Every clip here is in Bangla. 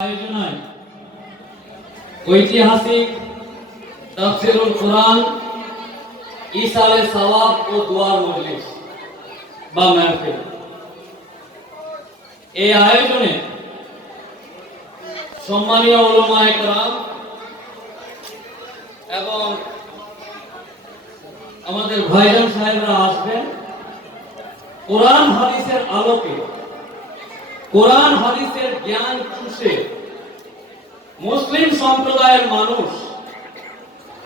আয়োজনায় ঐতিহাসিক তাফসীরুল কোরআন ইসালে সওয়াব ও দোয়ার মজলিস বা মাহফিল। এই আয়োজনে সম্মানীয় উলামায়ে কেরাম এবং আমাদের ভাইজান সাহেবরা আসবেন কোরআন হাদিসের আলোকে, কোরআন হাদিসের জ্ঞান চুষে মুসলিম সম্প্রদায়ের মানুষ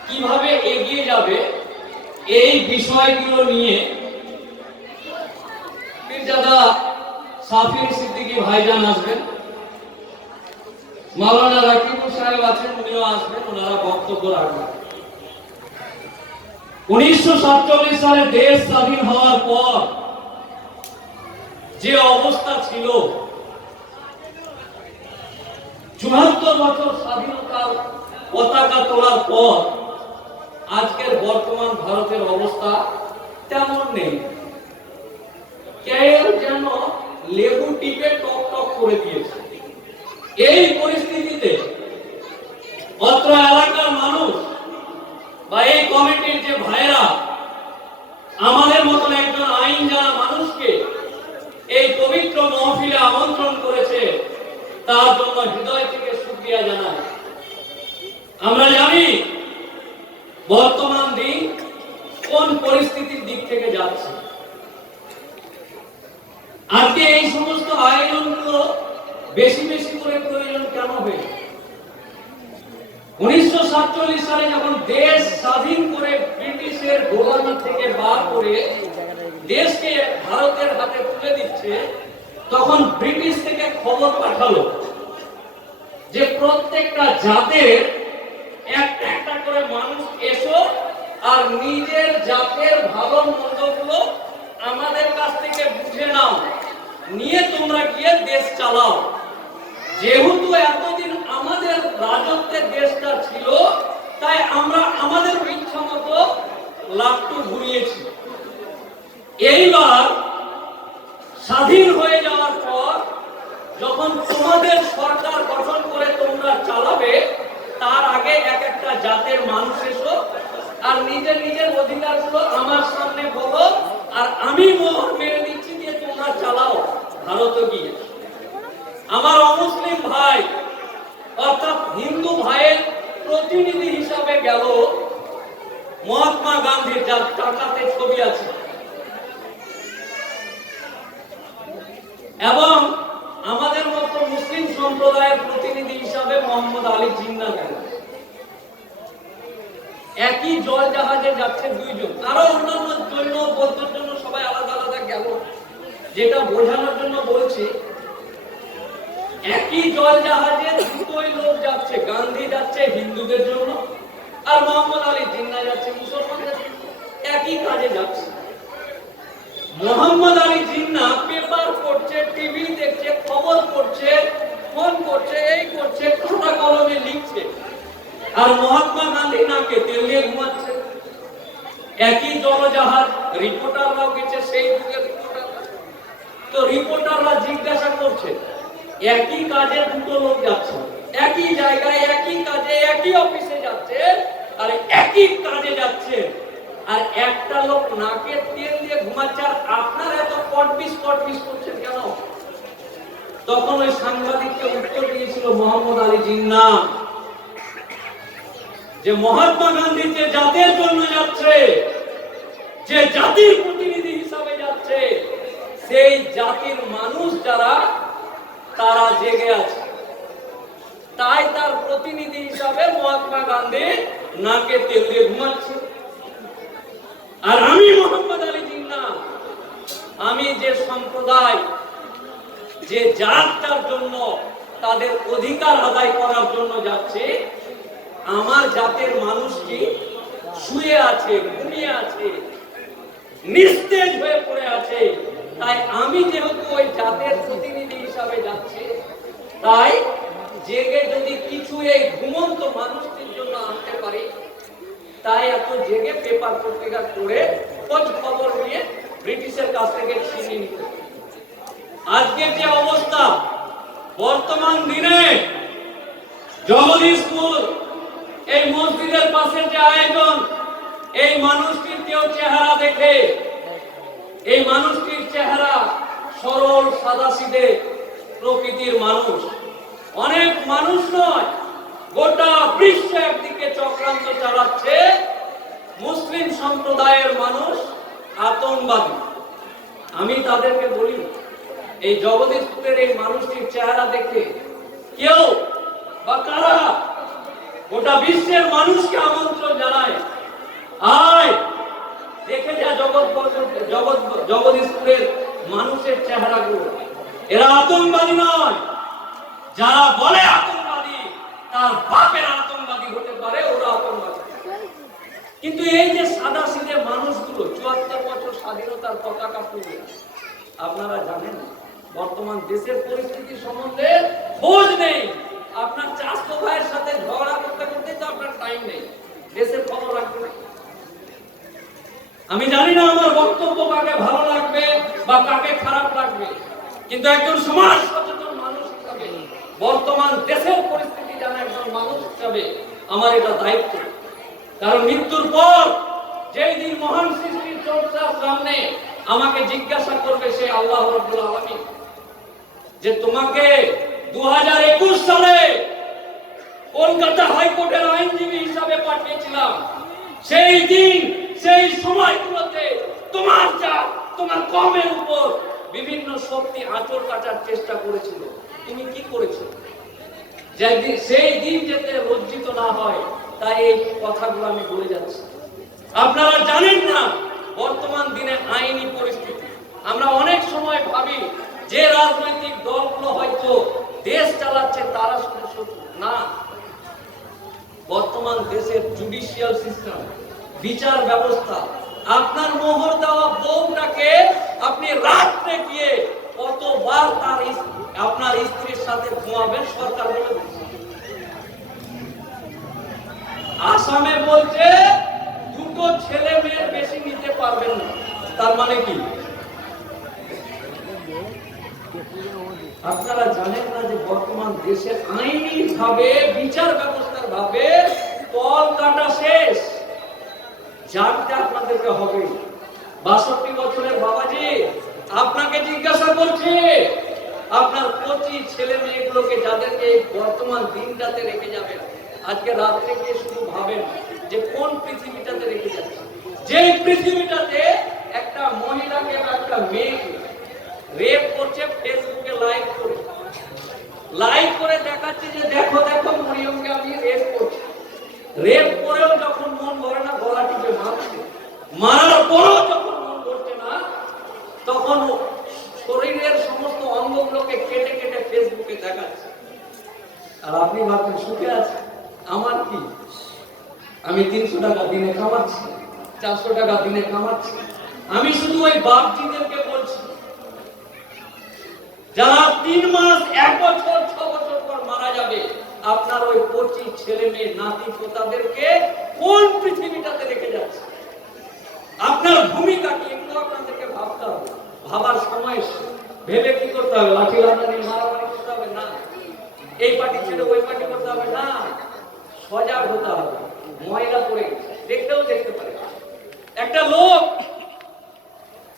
কিভাবে এগিয়ে যাবে এই বিষয়গুলো নিয়ে পীরজাদা সাফির সিদ্দিকী ভাইজান আসবেন, মাওলানা রাকিবুল সাহেব আছেন, উনিও আসবেন, ওনারা বক্তব্য রাখবেন। 1947 সালে দেশ স্বাধীন হওয়ার পর যে অবস্থা ছিল, 74 বছর স্বাধীনতার পতাকা তোলার পর আজকের বর্তমান ভারতের অবস্থা তেমন নেই। কেউ যেন লেবু টিপে টক টক করে দিয়েছে। এই পরিস্থিতিতে অত্র এলাকার মানুষ বা এই কমিটির যে ভাইরা আমাদের মতন একজন আইন জানা মানুষকে এই পবিত্র মহফিলে আমন্ত্রণ করেছে, তার জন্য হৃদয় থেকে শুকরিয়া জানাই। আমরা জানি বর্তমান দিন কোন পরিস্থিতির দিক থেকে যাচ্ছে। আজকে এই সমস্ত আয়োজনগুলো বেশি বেশি করে প্রয়োজন কেন হয়েছে? 1947 সালে যখন দেশ স্বাধীন করে ব্রিটিশের গোলামি থেকে বার করে দেশকে ভারতের হাতে তুলে দিচ্ছে, তখন ব্রিটিশ থেকে খবর পাঠালো যে প্রত্যেকটা জাতের একটা একটা করে মানুষ এসো আর নিজের জাতের ভালো মন্দগুলো আমাদের কাছ থেকে বুঝে নাও, নিয়ে তোমরা গিয়ে দেশ চালাও। যেহেতু এতদিন আমাদের রাজত্বের দেশটা ছিল, তাই আমরা আমাদের ইচ্ছা মতো লাট্টু ঘুরিয়েছি। এইবার স্বাধীন হয়ে যাওয়ার পর যখন তোমাদের সরকার গঠন করে তোমরা চালাবে, তার আগে এক একটা জাতের মানুষ এসো আর নিজের নিজের অধিকারগুলো আমার সামনে বলো, আর আমি মোহর মেরে দিচ্ছি দিয়ে তোমরা চালাও ভারতে গিয়ে। আমার অমুসলিম ভাই অর্থাৎ হিন্দু ভাইয়ের প্রতিনিধি হিসাবে গেল মহাত্মা গান্ধীর, যার টাকাতে ছবি আছে, এবং আমাদের মতো মুসলিম সম্প্রদায়ের প্রতিনিধি হিসাবে মোহাম্মদ আলী জিন্নাহ গেল। একই জল জাহাজে যাচ্ছে দুইজন, আরো অন্যান্য জন্য বৌদ্ধের জন্য সবাই আলাদা আলাদা গেল। যেটা বোঝানোর জন্য বলছি, একই জল জাহাজে দুটোই লোক যাচ্ছে। গান্ধী যাচ্ছে হিন্দুদের জন্য আর মোহাম্মদ আলী জিন্নাহ যাচ্ছে মুসলমানদের জন্য। একই কাজে যাচ্ছে। মোহাম্মদ আলী জিন্নাহ পেপার পড়ছে, টিভি দেখছে, খবর পড়ছে, ফোন করছে, এই করছে, খাতা কলমে লিখছে, আর মহাত্মা গান্ধী নাকে তেল দিয়ে ঘুমাচ্ছে। একই জলজাহাজ, রিপোর্টাররাও গেছে, সেই যুগের রিপোর্টাররা। তো রিপোর্টাররা জিজ্ঞাসা করছে, একই কাজে দুটো লোক যাচ্ছে, একই জায়গায় একই কাজে একই অফিসে যাচ্ছে, আর একই কাজে যাচ্ছে, আর একটা লোক নাকে তেল দিয়ে ঘুমাচ্ছে, আর আপনারা এত কটবিস করছেন কেন? তখন ওই সাংবাদিককে উত্তর দিয়েছিল মোহাম্মদ আলী জিন্নাহ যে মহাত্মা গান্ধী যে জাতির জন্য যাচ্ছে, যে জাতির প্রতিনিধি হিসাবে যাচ্ছে, সেই জাতির মানুষ যারা, তারা জেগে আছে, তাই তার প্রতিনিধি হিসাবে মহাত্মা গান্ধী নাকে তেল দিয়ে ঘুমাচ্ছে। আর আমি মোহাম্মদ আলী জিন্নাহ, আমি যে সম্প্রদায়, যে জাতটার জন্য, তাদের অধিকার আদায় করার জন্য যাচ্ছে, আমার জাতের মানুষটি শুয়ে আছে, ঘুমিয়ে আছে, নিস্তেজ হয়ে পড়ে আছে। তাই আমি যেহেতু ওই জাতের প্রতিনিধি হিসাবে যাচ্ছি, তাই জেগে যদি কিছু এই ঘুমন্ত মানুষটির জন্য আনতে পারি, তাই এত জেগে পেপার পত্রিকা পড়ে খোঁজ খবর নিয়ে ব্রিটিশের কাছ থেকে ছিনিয়ে নিতে। আজকের যে অবস্থা, বর্তমান দিনে জগৎ স্কুল, এই মসজিদের পাশে যে আয়োজন, এই মানুষটির কেউ চেহারা দেখে, এই মানুষটির চেহারা সরল সাদাসিধে প্রকৃতির মানুষ, অনেক মানুষ নয়, গোটা বিশ্ব একদিকে চক্রান্ত চালাচ্ছে, মুসলিম সম্প্রদায়ের মানুষ আতঙ্কবাদী। আমি তাদেরকে বলি, এই জগদীশপুরের এই মানুষটির চেহারা দেখে কেউ বা কারা গোটা বিশ্বের মানুষকে আমন্ত্রণ জানায়, আয় দেখে যা জগদীশপুরের মানুষের চেহারাগুলো। এরা আতঙ্কবাদী নয়, যারা বলে আতঙ্কবাদী তার বাপের আতঙ্কবাদী হতে পারে, ওরা আতঙ্কবাদী। কিন্তু এই যে সাদা সিধে মানুষগুলো ৭৪ বছর স্বাধীনতার পতাকা তুলে, আপনারা জানেন বর্তমান দেশের পরিস্থিতি সম্বন্ধে খোঁজ নেই। আপনার চাচাতো ভাইয়ের সাথে ঝগড়া করতে করতে তো আপনার টাইম নেই, দেশের খবর রাখবে। আমি জানি না আমার বক্তব্য কাকে ভালো লাগবে বা কাকে খারাপ লাগবে, কিন্তু একজন সমাজ সচেতন মানুষ হিসাবে, বর্তমান দেশের পরিস্থিতি জানা একজন মানুষ হিসাবে আমার এটা দায়িত্ব। কারণ মৃত্যুর পর যেই দিন মহান সৃষ্টির চর্চার সামনে আমাকে জিজ্ঞাসা করবে সে আল্লাহ রাব্বুল আলামিন, যে তোমাকে 2021 সালে কলকাতা হাইকোর্টের আইনজীবী হিসাবে পাঠিয়েছিলাম, সেই দিন সেই সময়গুলোতে তোমার কমের উপর বিভিন্ন শক্তি আঁচড় কাটার চেষ্টা করেছিল, তুমি কি করেছো? সেই দিন যাতে লজ্জিত না হয়, তাই এই কথাগুলো আমি বলে যাচ্ছি। আপনারা জানেন না বর্তমান দিনে আইনি পরিস্থিতি, আমরা অনেক সময় ভাবি যে রাজনৈতিক দলগুলো হয়তো দেশ চালাচ্ছে তারা শুধু শত্রু না। বর্তমান দেশের জুডিশিয়াল সিস্টেম, বিচার ব্যবস্থা, আপনার মোহর দেওয়া বউটাকে আপনি রাত্রে গিয়ে কতবার আপনার স্ত্রীর সাথে ঘুমাবেন সরকার বলে দিচ্ছে। আসামে বলছে দুটো ছেলে মেয়ের বেশি নিতে পারবেন না, তার মানে কি? আপনারা জানেন না যে বর্তমান দেশে আইনি ভাবে বিচার ব্যবস্থার ভাবে তল কাটা শেষ, জানতে আপনাদেরকে হবে। ৬২ বছরের বাবাজি আপনাকে জিজ্ঞাসা করছে, আপনার কচি ছেলে মেয়েগুলোকে যাদেরকে বর্তমান দিনটাতে রেখে যাবেন, আজকে রাত্রে গিয়ে শুধু ভাবেন যে কোন পৃথিবীটাতে রেখে যাচ্ছে, যে পৃথিবীটাতে একটা মহিলাকে বা একটা মেয়েকে রেপ করছে, ফেসবুকে লাইভ করে দেখাচ্ছে যে দেখো দেখো মরিয়মকে আমি রেপ করছি। রেপ করেও যখন মন ভরে না, গলা টিপে মারছে, মারার পরও যখন মন ভরছে না, তখন শরীরের সমস্ত অঙ্গগুলোকে কেটে কেটে ফেসবুকে দেখাচ্ছে। আর আপনি ভাবছেন সুখে আছে, আমার কি? আমি ৩০০ টাকা দিনে কামাচ্ছি, ৪০০ টাকা দিনে কামাচ্ছি। আমি শুধু ওই বাপজিদেরকে বলছি, যারা ৩ মাস, ১ বছর, ৬ বছর পর মারা যাবে, আপনার ওই কচি ছেলে মেয়ে নাতি পোতাদেরকে কোন পৃথিবীটাতে রেখে যাচ্ছে? আপনার ভূমিকা কি? এগুলো আপনাদেরকে ভাবতে হবে। ভাবার সময় ভেবে কি করতে হবে? লাঠি লাঠি নিয়ে মারামারি করতে হবে না, এই পার্টি ছেড়ে ওই পার্টি করতে হবে না, সজাগ হতে হবে। ময়লা পড়ে দেখতেও দেখতে পারে একটা লোক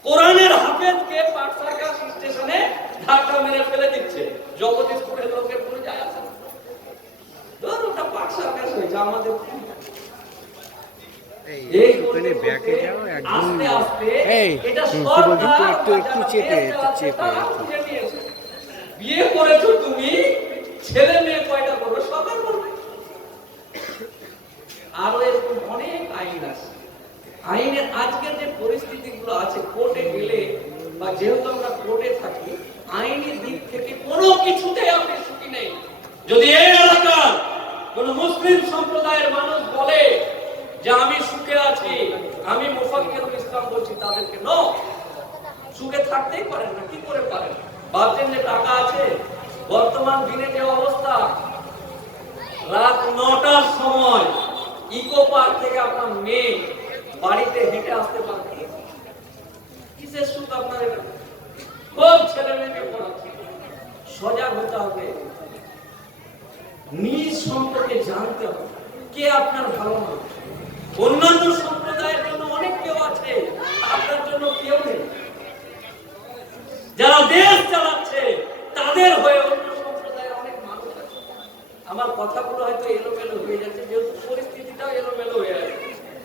কোরআনের হাফেজকে পাটসার্কাস স্টেশনে ধাক্কা মেরে ফেলে দিচ্ছে, জগদীশপুরের লোকের কোনো যায় আসে না। ধর ওটা পাটসার্কাস হয়েছে, আমাদের বিয়ে করেছো তুমি, ছেলে মেয়ে কয়টা করবে? সরকার করবে। আরো এরকম অনেক আইন আছে। আইনের আজকের যে পরিস্থিতিগুলো আছে, কোর্টে গেলে বা যেহেতু আমরা কোর্টে থাকি, আইনি দিক থেকে কোনো কিছুতেই আপনি সুখী নেই। যদি এই এলাকার কোন মুসলিম সম্প্রদায়ের মানুষ বলে যে আমি সুখে আছি, আমি মুফাক্কিরুল ইসলাম বলছি তাদেরকে, নো, সুখে থাকতেই পারেন না। কি করে পারেন? ভাবছেন যে টাকা আছে? বর্তমান দিনে যে অবস্থা, রাত ৯টার সময় ইকো পার্ক থেকে আপনার মেয়ে বাড়িতে হেঁটে আসতে পারবে, কিসের সুখ আপনার? খুব ছেলে মেয়েকে পড়াচ্ছে। সজাগ হতে হবে। নিজ সম্পর্কে জানতে হবে কে আপনার ভালো মানুষ। অন্যান্য সম্প্রদায়ের জন্য অনেক কেউ আছে, আপনার জন্য কেউ নেই। যারা দেশ চালাচ্ছে তাদের হয়ে অন্য সম্প্রদায়ের অনেক মানুষ আছে। আমার কথাগুলো হয়তো এলোমেলো হয়ে যাচ্ছে, যেহেতু পরিস্থিতিটাও এলোমেলো হয়ে আছে।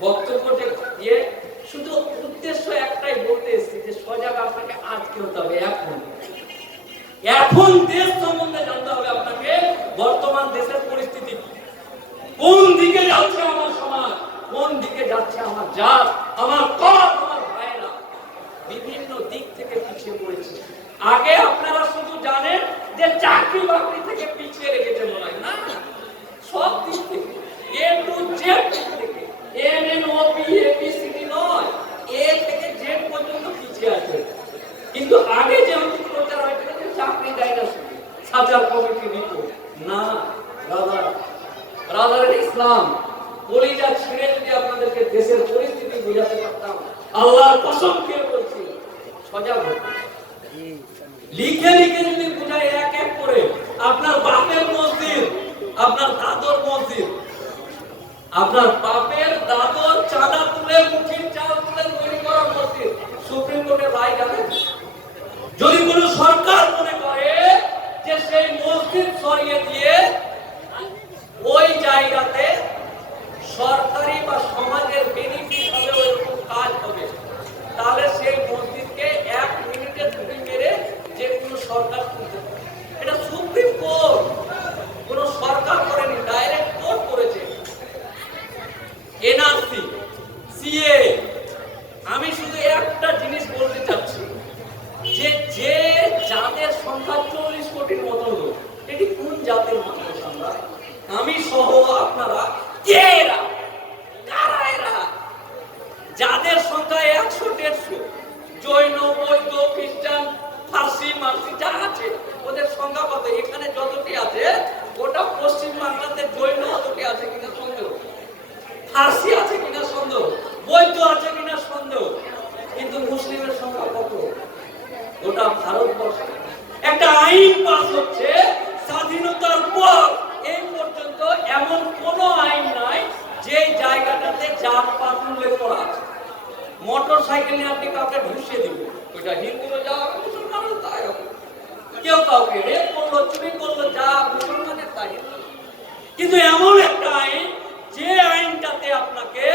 বক্তব্যটা দিয়ে শুধু উদ্দেশ্য একটাই বলতে এসেছি যে সজাগ আপনাকে আজকে হতে হবে। এখন দেশ সম্বন্ধে জানতে হবে আপনাকে। বর্তমান দেশের পরিস্থিতি কোন দিকে যাচ্ছে আমার সমাজ, কোন দিকে যাচ্ছে আমার জাত, আমার কম, আমার ভাইরা বিভিন্ন দিক থেকে পিছিয়ে পড়েছে। আগে আপনারা শুধু জানেন যে চাকরি বাকরি থেকে পিছিয়ে রেখেছে মনে হয় না, সব দিক থেকে এ টু জেড থেকে, এমএনওপি এবিসিডি নয়, এ থেকে জেড পর্যন্ত পিছিয়ে আছে। কিন্তু আগে যেমন প্রচার হয়েছিল যে চাকরি দেয় না শুধু সাজার কমিটি রিপোর্ট না, ব্রাদার ইসলাম কলিজা ছিঁড়ে যদি আপনাদেরকে দেশের পরিস্থিতি বোঝাতে পারতাম, আল্লাহর কসম খেয়ে বলছি সজাগ হতো। লিখে লিখে যদি বোঝায় এক এক করে, আপনার বাপের মসজিদ, আপনার দাদর মসজিদ, আপনার বাপের দাদর চাঁদা তুলে মুঠির চাল তুলে তৈরি করা মসজিদ, সুপ্রিম কোর্টের রায় জানেন? যদি কোনো সরকার মনে করে যে সেই মসজিদ সরিয়ে দিয়ে ওই জায়গাতে সরকারি বা সমাজের বেনিফিট হবে, ওইরকম কাজ হবে, তাহলে সেই মসজিদকে 1 মিনিটে ছুটি মেরে যে কোনো সরকার তুলতে পারে। এটা সুপ্রিম কোর্ট, কোনো সরকার করেনি, ডাইরেক্ট কোর্ট করেছে। এনআরসি, সিএ, আমি শুধু একটা জিনিস বলতে চাচ্ছি যে যে জাতের সংখ্যা 40 কোটির মতো লোক, এটি কোন জাতের মানুষ আমরা? আমি সহ আপনারা কে এরা, কারা এরা? যাদের সংখ্যা 100-150, জৈন, বৌদ্ধ, খ্রিস্টান, ফার্সি, মার্সি যা আছে ওদের সংখ্যা কত? এখানে যতটি আছে ওটা পশ্চিম বাংলাতে জৈন অতটি আছে কিনা সন্দেহ, ফার্সি আছে কিনা সন্দেহ, বৌদ্ধ আছে কিনা সন্দেহ, কিন্তু মুসলিমের সংখ্যা কত? গোটা ভারতবর্ষে একটা আইন পাস হচ্ছে স্বাধীনতার পর এই পর্যন্ত এমন কোন আইন নাই যে জায়গাটাতে জাত পাত উল্লেখ করা আছে। মোটর সাইকেল নিয়ে আপনি কাউকে ঢুসিয়ে দিবেন, ওইটা হিন্দুরও যা হবে, মুসলমানও তাই হবে। কেউ কাউকে রেপ করলো, চুরি করলো, যা মুসলমানের তাই। কিন্তু এমন একটা আইন যে আইনটাতে আপনাকে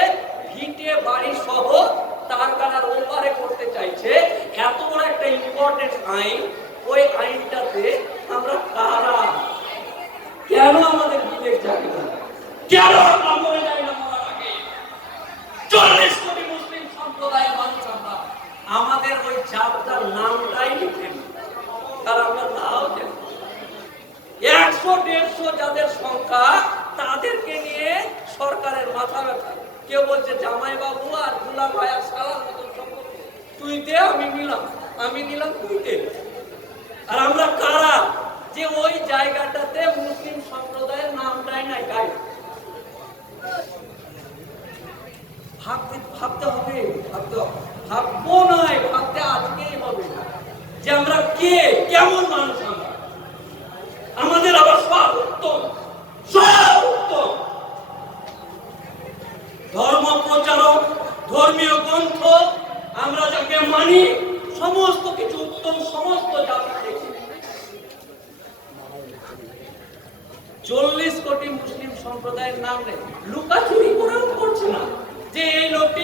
ভিটে বাড়ি সহ তার কানার ওপারে করতে চাইছে, এত বড় একটা ইম্পর্টেন্ট আইন, ওই আইনটাতে আমরা কারা, কেন আমাদের বিবেক জাগে না, কেন আমরা মরে যাই না মরার আগে? 40 কোটি মুসলিম সম্প্রদায়ের মানুষ আমরা, আমাদের ওই জাতটার নামটাই লিখে নিই, আর আমরা নাও জানি 100-150 যাদের সংখ্যা, তাদেরকে নিয়ে সরকারের মাথা ব্যথা। কেউ বলছে জামাই বাবু আর দুলা ভাই আর সালার মতন সম্পর্ক, তুই দে আমি নিলাম, আমি নিলাম তুই দে। আর আমরা কারা যে ওই জায়গাটাতে মুসলিম সম্প্রদায়ের নামটাই নাই? গাই ভাবতে হবে, ভাববো নয়, ভাবতে আজকেই হবে যে আমরা কে, কেমন মানুষ আমরা। আমাদের আবার সব উত্তম, সব উত্তম ধর্ম প্রচারক, ধর্মীয় গ্রন্থ আমরা যাকে মানি, সমস্ত কিছু উত্তম, সমস্ত জাতি থেকে 40 কোটি মুসলিম সম্প্রদায়ের নাম নেই। লুকাচুরি করেও করছে না যে এই লোকটি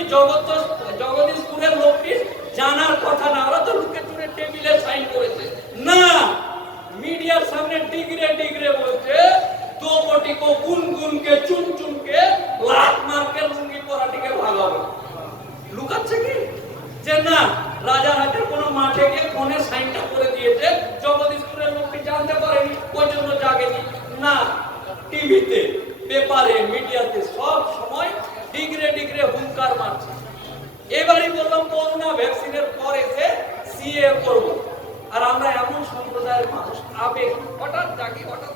জগদীশপুরের লোকটি জানার কথা না, ওরা তো লুকে চুরে টেবিলে সাইন করেছে না, মিডিয়ার সামনে ডিগ্রে ডিগ্রে বলছে दो कोटी को गुन गुन के चुन चुन के लात मार के लुंगी পরাটিকে ভাগাবে। লুকাচ্ছে কি যে না, রাজারহাটের কোনো মাঠে গিয়ে ফোনে সাইনটা করে দিয়েছে, জগদীশপুরের লোকটি জানতে পারেনি, ওই জন্য জাগেনি না। টিভিতে, পেপারে, মিডিয়াতে সব সময় ডিগ্রে ডিগ্রে হুঙ্কার মারছে। এবারই বললাম করোনা ভ্যাকসিনের পর এসে সিএ করব, আর আমরা এমন সম্প্রদায়ের মানুষ আবেগ হঠাৎ জাগি, হঠাৎ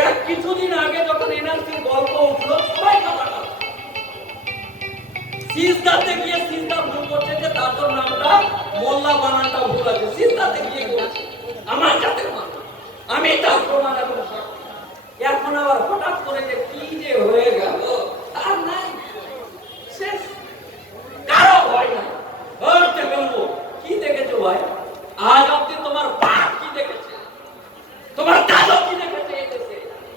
এর কিছুদিন আগে যখন এনআরসির গল্প উঠলো, সবাই কাঁদা সিজদাতে গিয়ে সিজদা ভুল করছে যে তার নামটা মোল্লা বানানটা ভুল আছে, সিজদাতে গিয়ে বলছে আমার জাতের মানুষ, আমি তার প্রমাণ এখন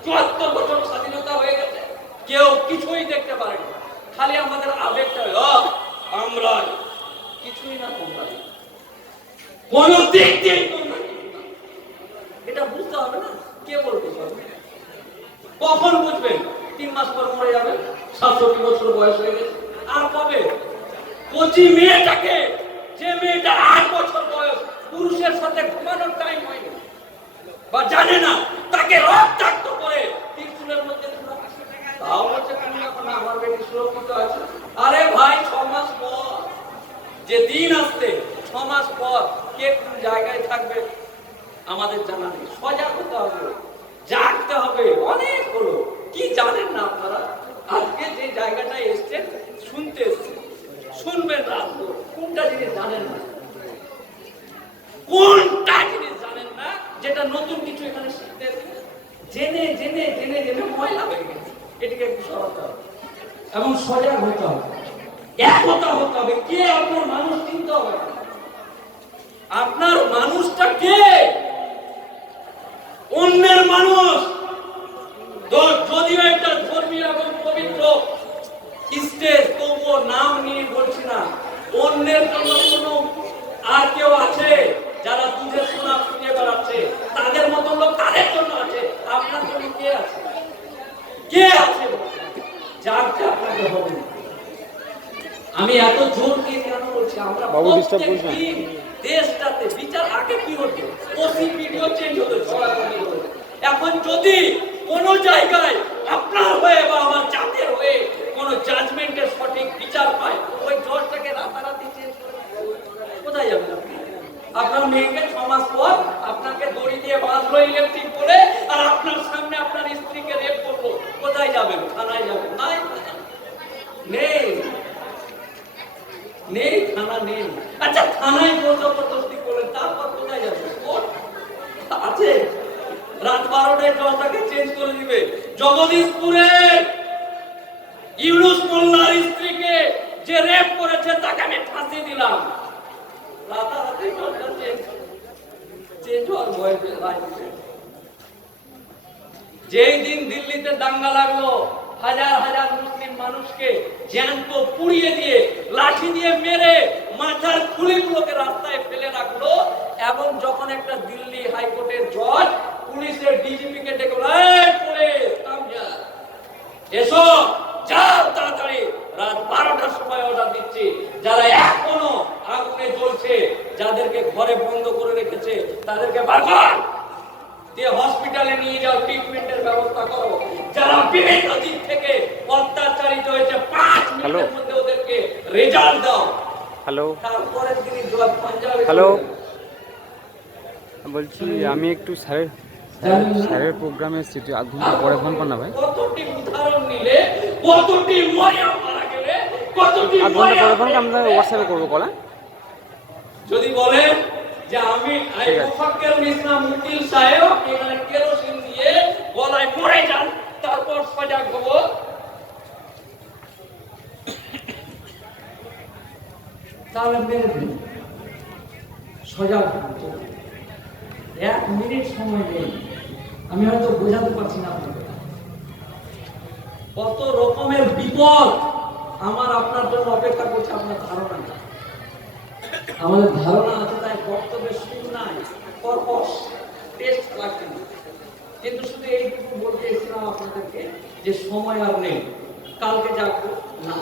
74 বছর স্বাধীনতা হয়ে গেছে, কেউ কিছুই দেখতে পারেনি। খালি আমাদের আবেগটা আমরা কিছুই না, তোমরা কোন দিক দিয়ে তোমরা এটা বুঝতে হবে না। কে বলতে পারবে? কখন বুঝবেন? 3 মাস পর মরে যাবেন, 67 বছর বয়স হয়ে গেছে। আর কবে? কচি মেয়েটাকে, যে মেয়েটা 8 বছর বয়স, পুরুষের সাথে ঘুমানোর টাইম হয়নি বা জানে না, তাকে রক্তাক্ত করে ত্রিশূলের মধ্যে তাও বলছে কেন এখন আমার বেটি সুরক্ষিত আছে। আরে ভাই, 6 মাস পর যে দিন আসতে, 6 মাস পর কে কোন জায়গায় থাকবে আমাদের জানা নেই। সজাগ হতে হবে, জাগতে হবে। অনেক হলো, কি জানেন না আপনারা? আজকে যে জায়গাটায় এসছেন, শুনতে এসছেন, শুনবেন রাখবো। কোনটা জিনিস জানেন না? কোনটা জিনিস জানেন না যেটা নতুন কিছু এখানে শিখতে জেনে জেনে জেনে জেনে ময়লা হয়ে গেছে? এটিকে একটু সরাতে হবে এবং সজাগ হতে হবে, একতা হতে হবে। কে আপনার মানুষ চিনতে হবে। আপনার মানুষটা কে? অন্যের মানুষ। যদিও একটা ধর্মীয় এবং পবিত্র স্টেজ, তবুও নাম নিয়ে বলছি না। অন্যের জন্য কোনো আর কেউ আছে যারা দুধের সোনা খুঁজে বেড়াচ্ছে? তাদের মতো লোক তাদের জন্য আছে। আপনার জন্য কে আছে? কে আছে? জানতে আপনাকে হবে। আমি এত জোর দিয়ে কেন বলছি? আমরা প্রত্যেকদিন দেশটাতে বিচার আগে কি হতো? ওসি ভিডিও চেঞ্জ হতো, ছড়াছড়ি হতো। এখন যদি কোন জায়গায় আপনার হয়ে বা আমার জাতের হয়ে কোন জাজমেন্টের সঠিক বিচার পায়, ওই জজটাকে রাতারাতি চেঞ্জ করে কোথায় যাবেন আপনি? আপনার মেয়েকে 6 মাস পর আপনাকে দড়ি দিয়ে বাঁধলো ইলেকট্রিক করে, আর আপনার সামনে আপনার স্ত্রীকে রেপ করলো। কোথায় যাবেন? থানায় যাবেন? নাই, নেই, নেই, থানা নেই। আচ্ছা, থানায় জবরদস্তি করলেন, তারপর কোথায় যাবেন? কোর্ট আছে? রাত 12টায় জজটাকে চেঞ্জ করে দিবে। জগদীশপুরের ইউনুস মোল্লার স্ত্রীকে যে রেপ করেছে, তাকে আমি ফাঁসি দিলাম। রাতারাতি জজটা চেঞ্জ হওয়ার ভয় পেয়ে যেই দিন দিল্লিতে দাঙ্গা লাগলো, হাজার হাজার মুসলিম মানুষকে জ্যান্ত পুড়িয়ে দিয়ে, লাঠি দিয়ে মেরে মাথার খুলিগুলোকে রাস্তায় ফেলে রাখলো। এবং যখন একটা দিল্লি হাইকোর্টের জজ পুলিশের ডিজিপিকে ডেকে এসো, যাও তাড়াতাড়ি, রাত 12টার সময় অর্ডার দিচ্ছি, যারা এখনো আগুনে জ্বলছে, যাদেরকে ঘরে বন্ধ করে রেখেছে, তাদেরকে বার কর দিয়ে হসপিটালে নিয়ে যাও, ট্রিটমেন্টের ব্যবস্থা করো। যারা বিভিন্ন দিক থেকে অত্যাচারিত হয়েছে, 5 মিনিটের মধ্যে ওদেরকে রেজাল্ট দাও। হ্যালো, তারপরে তিনি জজ পাঞ্জাবে। হ্যালো, বলছি আমি একটু স্যারের প্রোগ্রামে এসেছি, তুই 1 ঘন্টা পরে ফোন কর না ভাই। কতটি উদাহরণ নিলে, কতটি মরিয়া মারা গেলে, কতটি 1 ঘন্টা পরে ফোন আমরা হোয়াটসঅ্যাপে করবো কল। যদি বলেন যে আমি মুফাক্কির ইসলাম মুকিল সাহেব এখানে কেরোসিন দিয়ে গলায় মরে যান, তারপর সজাগ হব, তাহলে মেরে দিন। সজাগ হব। 1 মিনিট সময় নেই। আমি হয়তো বোঝাতে পারছি না আপনাকে কত রকমের বিপদ আমার আপনার জন্য অপেক্ষা করছে। আপনার ধারণা নেই। আমাদের ধারণা আছে, তাই বক্তব্যের সুর নাই, কর্কশ, টেস্ট লাগছে না। কিন্তু শুধু এইটুকু বলতে এসেছিলাম আপনাদেরকে যে সময় আর নেই, কালকে যাবো না,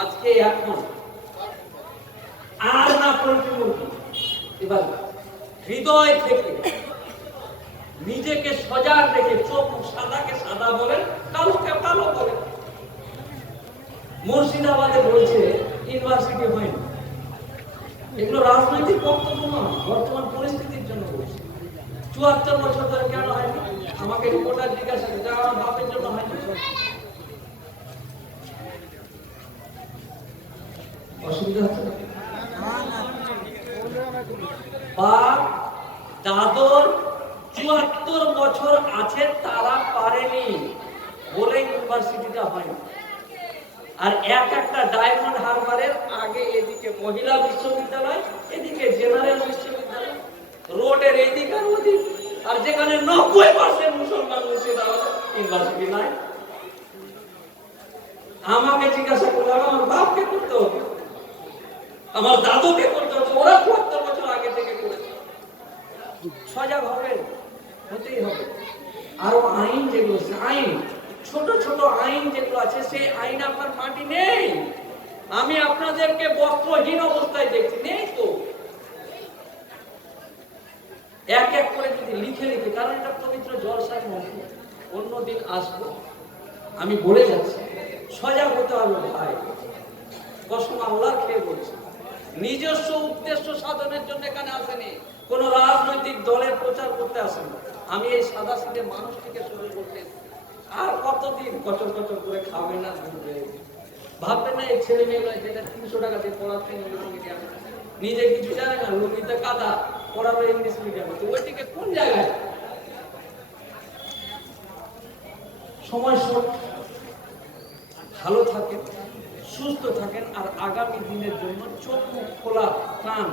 আজকে এখন আর না পোল্ট্রি মুরগি। এবার হৃদয় থেকে নিজেকে সজাগ রেখে, চোখ সাদাকে সাদা বলেন, কালোকে কালো বলেন। মুর্শিদাবাদে বলছে ইউনিভার্সিটি হয়নি। এগুলো রাজনৈতিক বক্তব্য নয়, বর্তমান পরিস্থিতির জন্য বলছি। 74 বছর ধরে কেন হয়নি? আমাকে রিপোর্টার জিজ্ঞাসা করছে, আমার বাপের জন্য হয়নি। অসুবিধা হচ্ছে না? বাপ দাদর 74 বছর আছে, তারা পারেনি বলে ইউনিভার্সিটিটা হয়নি। আর একটা ডায়মন্ড হারবারের আগে এদিকে মহিলা বিশ্ববিদ্যালয়, এদিকে জেনারেল বিশ্ববিদ্যালয়, রোডের এইদিক আর ওদিক, আর যেখানে 90% মুসলমান মুর্শিদাবাদ আমাকে জিজ্ঞাসা করলে আমার বাপকে করতে হবে, আমার দাদুকে করতে হবে, ওরা ৭৪ বছর আগে থেকে করেছে। সজাগ হবে, হতেই হবে। আরো আইন যেগুলো আছে, আইন ছোট ছোট আইন যেগুলো আছে, সেই আইন আপনার মাটি নেই। আমি আপনাদেরকে বস্ত্রহীন অবস্থায় দেখছি, নেই তো। এক এক করে যদি লিখে লিখে, কারণ এটা পবিত্র জলসার মধ্যে, অন্যদিন আসবো, আমি বলে যাচ্ছি সজাগ হতে হবে ভাই। কসম আল্লাহর খেয়ে বলছি, নিজস্ব উদ্দেশ্য সাধনের জন্য এখানে আসেনি, কোন রাজনৈতিক দলের প্রচার করতে আসেন। আমি এই সাদা সিধে মানুষটিকে শুরু করতে, আর কতদিন কচর কচর করে খাবে না ঘুরবে। ভাববেন না এই ছেলে মেয়েগুলো যেটা ৩০০ টাকা দিয়ে পড়াচ্ছে ইংলিশ মিডিয়ামে, নিজে কিছু জানে না, লুঙ্গিতে কাদা, পড়াবে ইংলিশ মিডিয়ামে, তো ওইটিকে কোন জায়গায়? সময় শর্ট, ভালো থাকেন, সুস্থ থাকেন, আর আগামী দিনের জন্য চোখ মুখ খোলা, কান।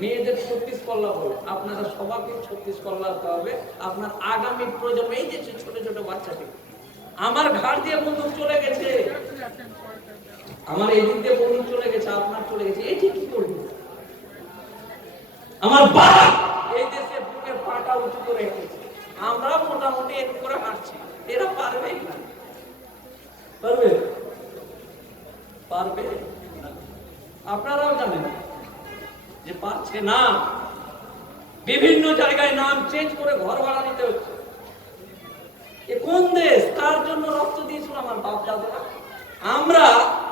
মেয়েদের ৩৬ কল্লা বলে, আপনারা সবাইকে ৩৬ কল্লা হতে হবে। আপনার আগামী প্রজন্ম, এই যে ছোট ছোট বাচ্চাটি, আমার ঘাট দিয়ে বন্দুক চলে গেছে, আমার এই দিক দিয়ে বন্দুক চলে গেছে, আপনার চলে গেছে, এটি কি করবে? আমার বাপ এই দেশে বুকে পাটা উঁচু করে রেখেছে, আমরা মোটামুটি এর করে হাঁটছি, এরা পারবেই না। পারবে? পারবে? আপনারাও জানেন যে পারছে না। বিভিন্ন জায়গায় নাম চেঞ্জ করে ঘর ভাড়া নিতে হচ্ছে। এ কোন দেশ? তার জন্য রক্ত দিয়েছিল আমার বাপ দাদারা। আমরা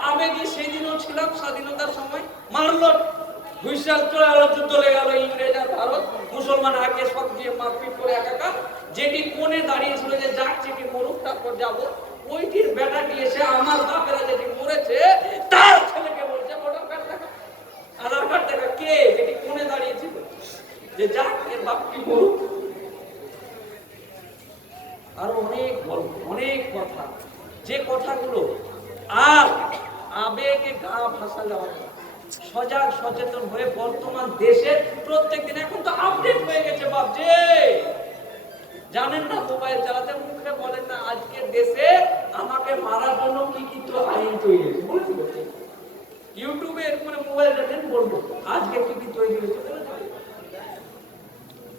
আবেগে সেই দিনও ছিলাম, স্বাধীনতার সময় মারলো, হুইসেল চলে গেল, যুদ্ধ লেগে গেল, ইংরেজ আর ভারত, মুসলমান আগে সব দিয়ে মারপিট করে একাকার। যেটি কোণে দাঁড়িয়েছিল যে যাক যেটি মরুক তারপর যাবো, ওইটির বেটাটি এসে আমার বাপেরা যেটি মরেছে তার ছেলেকে বলছে ভোটার কার্ড দেখা, আধার কার্ড দেখা। কে? যেটি কোণে দাঁড়িয়েছিল যে যাক এর বাপ কি মরুক। আরো অনেক গল্প, অনেক কথা, যে কথাগুলো আর আবেগে গা ভাসা যাওয়া। সজাগ সচেতন হয়ে বর্তমান দেশের প্রত্যেক দিন, এখন তো আপডেট হয়ে গেছে বাপ, যে জানেন না মোবাইল চালাতে, মুখে বলেন না আজকের দেশে আমাকে মারার জন্য কি কি তো আইন তৈরি হয়েছে, বলে দিল। ইউটিউবে এরকম মোবাইল দেখেন, বলবো আজকে কি কি তৈরি হয়েছে, বলে দিল।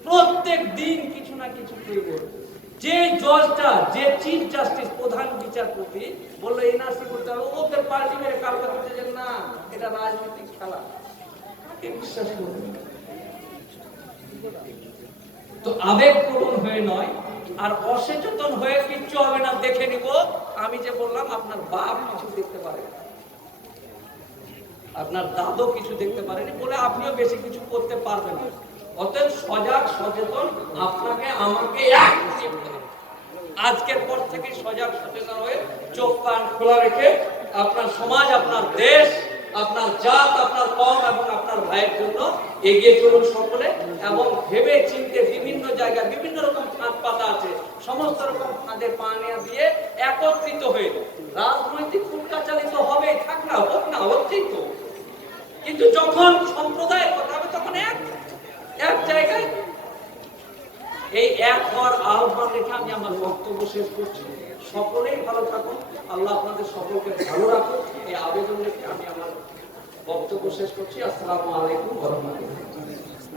প্রত্যেক দিন কিছু না কিছু তৈরি হয়েছে। যে জজটা, যে চিফ জাস্টিস, প্রধান বিচারপতি বললো এনআরসি করতে হবে, ওদের পার্টি মেরে কালকা করতে যান না, এটা রাজনৈতিক খেলা, কাকে বিশ্বাস করবেন? তো আবেগপ্রবণ হয়ে নয়, আর অসচেতন হয়ে কিচ্ছু হবে না। দেখে নিব, আমি যে বললাম আপনার বাপ কিছু দেখতে পারে, আপনার দাদু কিছু দেখতে পারেনি বলে আপনিও বেশি কিছু করতে পারবেন না। অতএব সজাগ সচেতন আপনাকে আমাকে আজকের পর থেকে সজাগ সচেতন হয়ে চোখ কান খোলা রেখে আপনার সমাজ, আপনার দেশ, আপনার জাত, আপনার কম এবং আপনার ভাইয়ের জন্য এগিয়ে চলুন সকলে। এবং ভেবে চিন্তে বিভিন্ন জায়গায় বিভিন্ন রকম ফাঁদ পাতা আছে, সমস্ত রকম ফাঁদে পা দিয়ে একত্রিত হয়ে রাজনৈতিক কুটকাচালিত হবে, থাক না, হোক না, হচ্ছেই তো। কিন্তু যখন সম্প্রদায়ের কথা হবে তখন এক জায়গায় এই এক হওয়ার আহ্বান রেখে আমি আমার বক্তব্য শেষ করছি। সকলেই ভালো থাকুন, আল্লাহ আপনাদের সকলকে ভালো রাখুন, এই আবেদন রেখে আমি আমার বক্তব্য শেষ করছি। আসসালামু আলাইকুম ওয়া রাহমাতুল্লাহ।